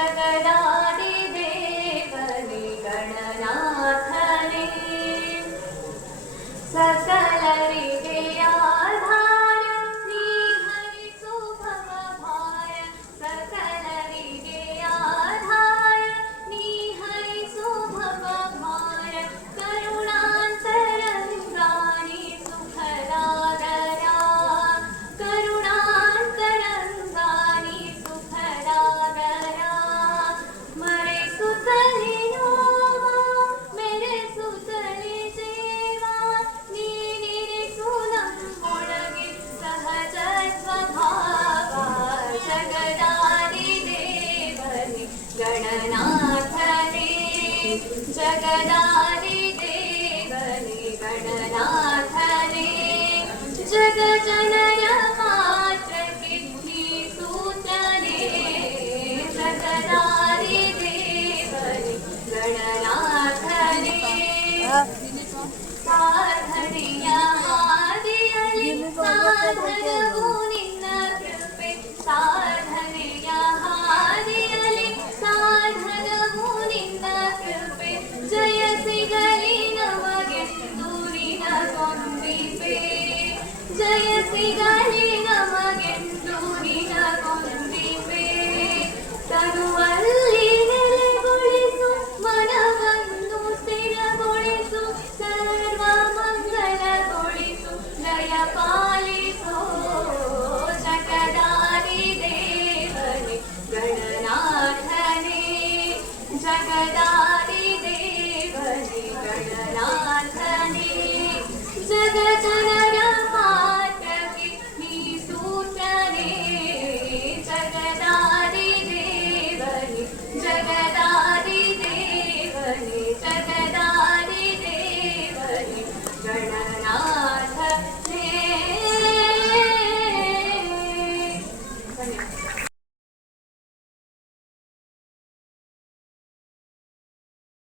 जगदादि देवने गणनाथने सकलरिगे आधार नी हरिसु भवभार सकलरिगे आधार नी हरिसु भवभार करुणान्तरङ्गानि सुखदादरा करुणान्तरङ्गानि सुखदादरा मरे सुतले नोमा मेरे सुतले देवा नीनिरे सुनं मोळगे सहज स्वभावा जगदादि देवने गणनाथने जगदादि देवने गणनाथने जग जनर मात्रके नी सूचने जगदादि देवने गणनाथने ಸಾಧನೆಯ ಹಾದಿಯಲ್ಲಿ ಸಾಧನವು ನಿನ್ನ ಕೃಪೆ ಸಾಧನೆಯ ಹಾದಿಯಲ್ಲಿ ಸಾಧನವು ನಿನ್ನ ಕೃಪೆ ಜಯ ಸಿಗಲಿ ನಮಗೆ ದೂರಿನ ಕೊಂದಿಪೆ ಜಯ ಸಿಗಲಿ ನಮಗೆ ದೂರಿನ ಕೊಂದಿಪೆ ತನುವಲ್ಲಿ ನೆಲೆಗೊಳಿಸು ಮನವನ್ನು ಸ್ಥಿರಗೊಳಿಸು ಸರ್ವ ಮಂಗಲಗೊಳಿಸು ದಯ ಪಾಲಿಸೋ ಜಗದಾದಿ ದೇವನೆ ಗಣನಾಥನೆ ಜಗದಾದಿ ದೇವನೆ ಗಣನಾಥನೆ ಜಗಜನರ ಮಾತಕ್ಕೆ ನೀ ಸೂತ್ರನೇ ಜಗದಾದಿ ದೇವನೆ ಜಗದಾದಿ ದೇವನೆ ಜಗ